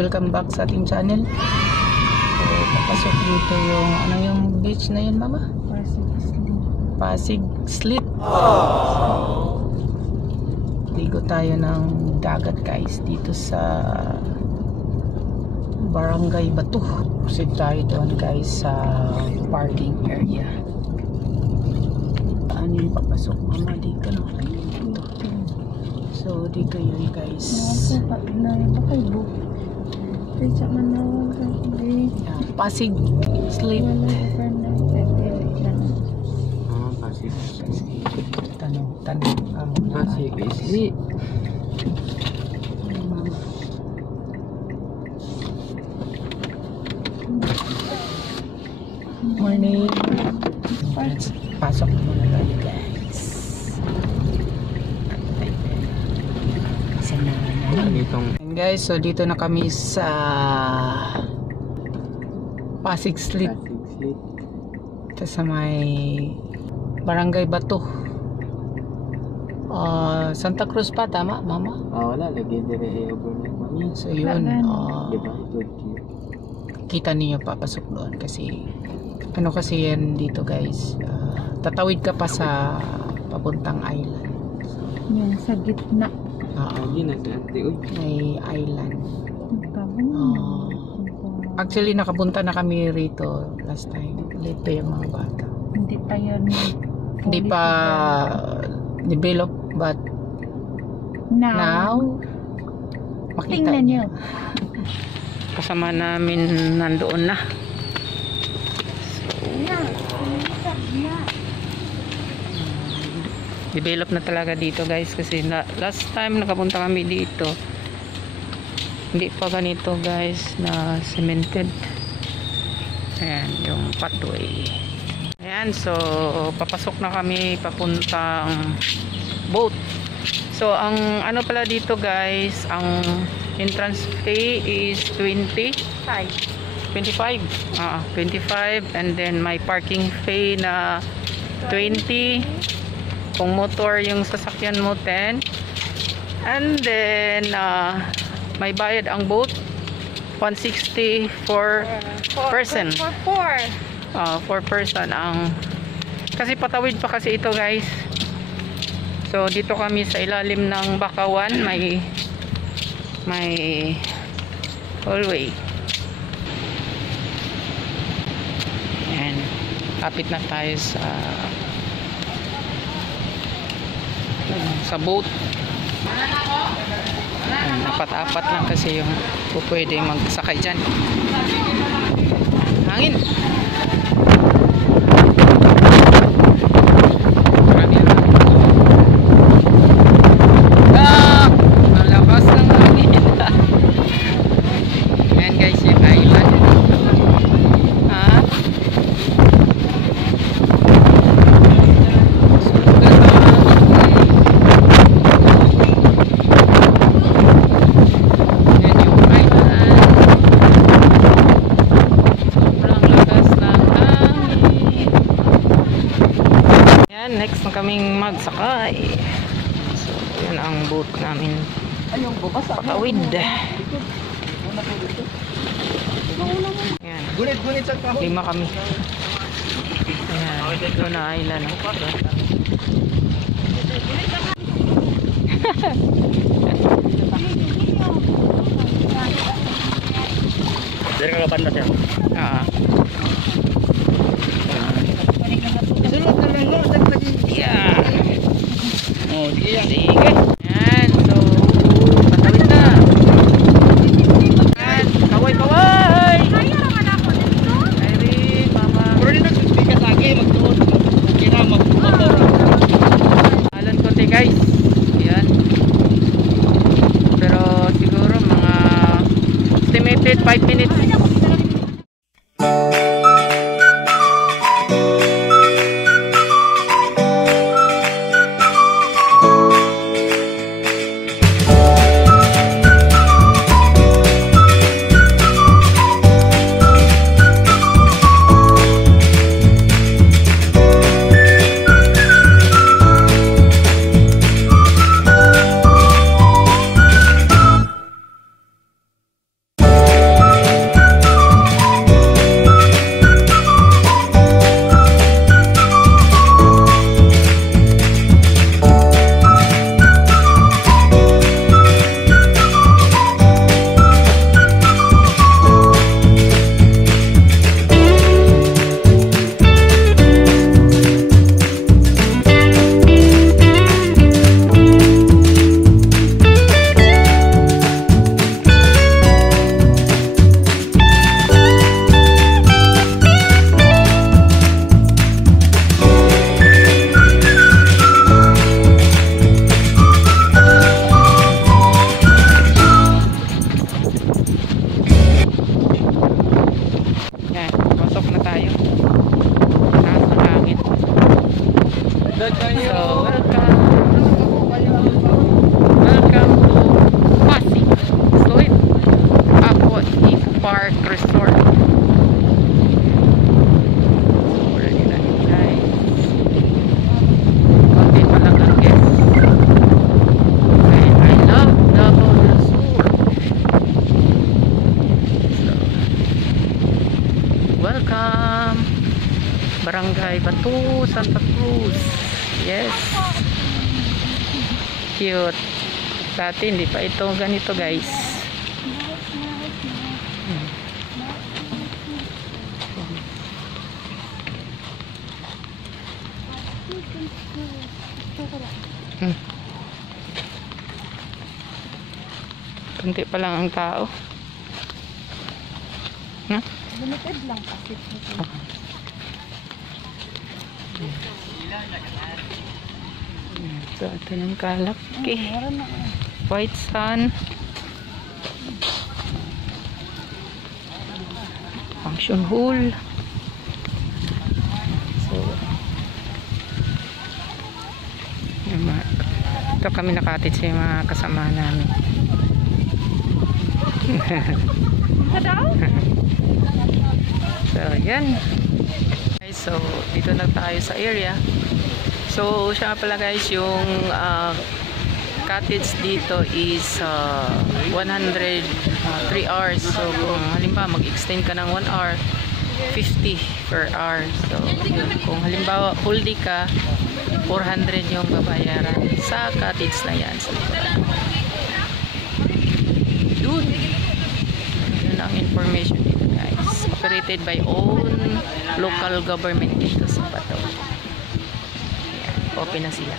welcome back sa ating channel. So, papasok dito yung, ano yung beach na yun, mama? Pasig Slit. Ligo tayo ng dagat guys dito sa Barangay Batu. Proceed tayo doon guys sa parking area. Ano yung papasok, mama? Dito no? Dito. So, dito yun guys. Pasig Slit. Pasig Tanong. Pasig Slit. Morning. Pasok muna tayo guys. And guys, so dito na kami sa Pasig Slit. Ito sa may Barangay Batu. Santa Cruz pa, tama mama? Wala, lagi dire overnight mami. So yun, diba? kita niyo papasok doon kasi ano kasi yan dito guys, tatawid ka pa sa papuntang island. Yan, sa gitna. May island. Actually nakapunta na kami rito last time. Lito yung mga bata. Hindi pa yun. Hindi pa develop, but now makita tingnan nyo. Kasama namin nandoon na. Develop na talaga dito guys kasi last time nakapunta kami dito hindi pa ganito guys na cemented. Ayan yung pathway. Ayan, so papasok na kami papuntang boat. So ang ano pala dito guys, ang entrance fee is 25 and then may parking fee na 20. Kung motor yung sasakyan mo 10, and then may bayad ang boat 160 for person. For 4 person ang, kasi patawid pa kasi ito guys. So dito kami sa ilalim ng Bakawan, may hallway. Ayan, kapit na tayo sa boat. Apat-apat lang kasi yung pwede magsakay dyan. Hangin. Ang lakas ng hangin. Ayan guys, yung island. Next na kaming magsakay. So, yun ang boat namin. Patawid. Ayan. 5 kami. Ayan. Ito na island. Dari kagapan na siya. Sige. Ayan, so patawid na. Ayan, kaway. Ay, mama. Pero din nagsuspikas lagi, magtuon. Kira magmotor. Alon konti guys. Ayan. Pero siguro mga estimated 5 minutes. So, welcome. Welcome to Pasig Sloit Aqua Eco Park Resort. Ready na yun, guys. Konti pa lang ang guest. And I love Davao del Sur. So, welcome. Barangay Batu, Santa Cruz. Yes. Cute. Dati hindi pa ito ganito, guys. Kunti pa lang ang tao. Na? Limited lang kasi. So, ito yung kalaki. White sun. Function hall. So, ito kami nakatid sa mga kasama namin. So, yan. Okay, so, dito na tayo sa area. So, siya pala guys, yung cottage dito is 103 hours. So, kung halimbawa mag-extend ka ng 1 hour, 50 per hour. So, yun. Kung halimbawa full day ka, 400 yung babayaran sa cottage na yan. So, yun. Yun ang information dito guys. Operated by own local government dito sa Bato. Open na sila.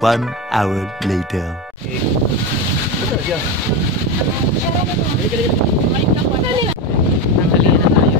One hour later. Nandali na tayo.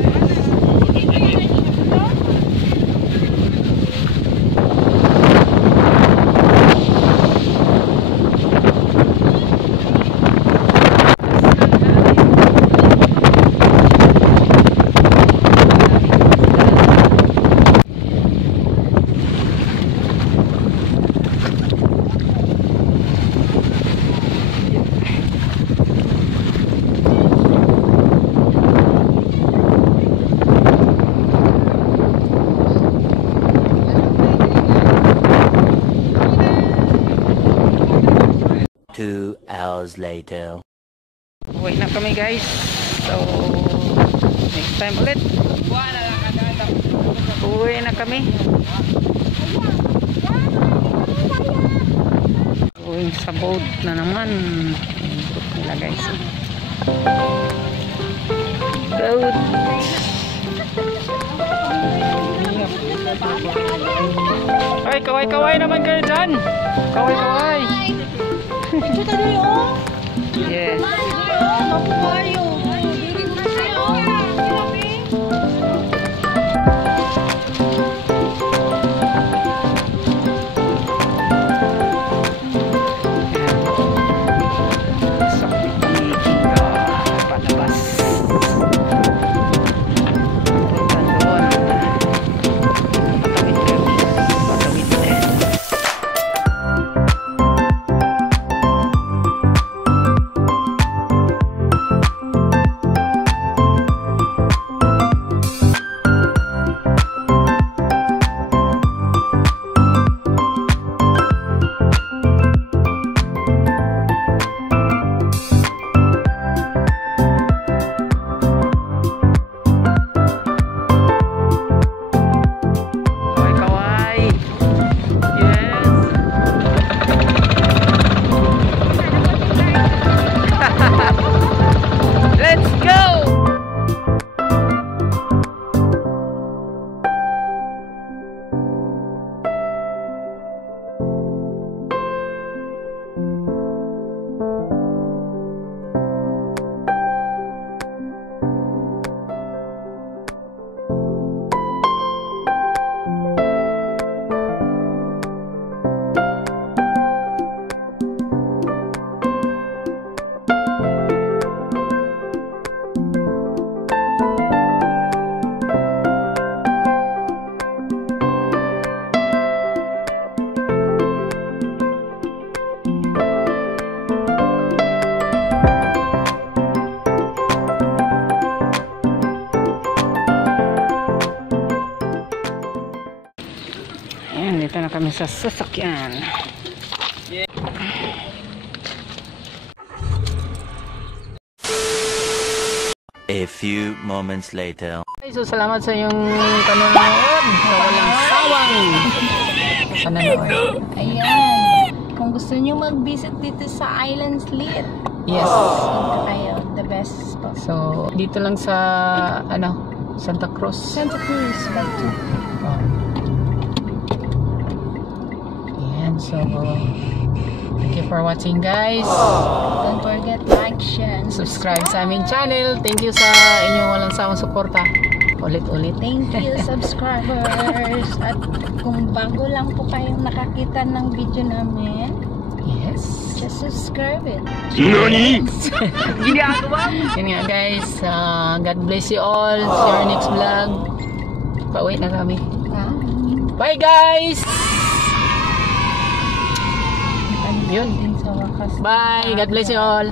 Hours later. Uwi na kami guys. So, next time ulit. Uwi na kami. Uwi sa boat na naman. Yung boat nila guys. Boat. Ay, kaway-kaway naman kayo dyan. Kaway-kaway. Yes. sa sasakyan. A few moments later. Okay, so salamat sa iyong panonood sa walang sawang panonood. Ayan. Kung gusto nyo mag-visit dito sa Island Slit, Yes. kayo, the best spot. So, dito lang sa, Santa Cruz. Santa Cruz, Batu. Ayan, so, thank you for watching, guys. Don't forget, like, share, and Subscribe sa aming channel. Thank you sa inyong walang sawang suporta. Ulit-ulit. Thank you, subscribers. At kung bago lang po kayong nakakita ng video namin, Yes. just subscribe it. NANI?! Yun nga, guys. God bless you all. See you next vlog. Pauwi na kami. Bye, guys! Yun. Sa wakas. Bye. God bless you all.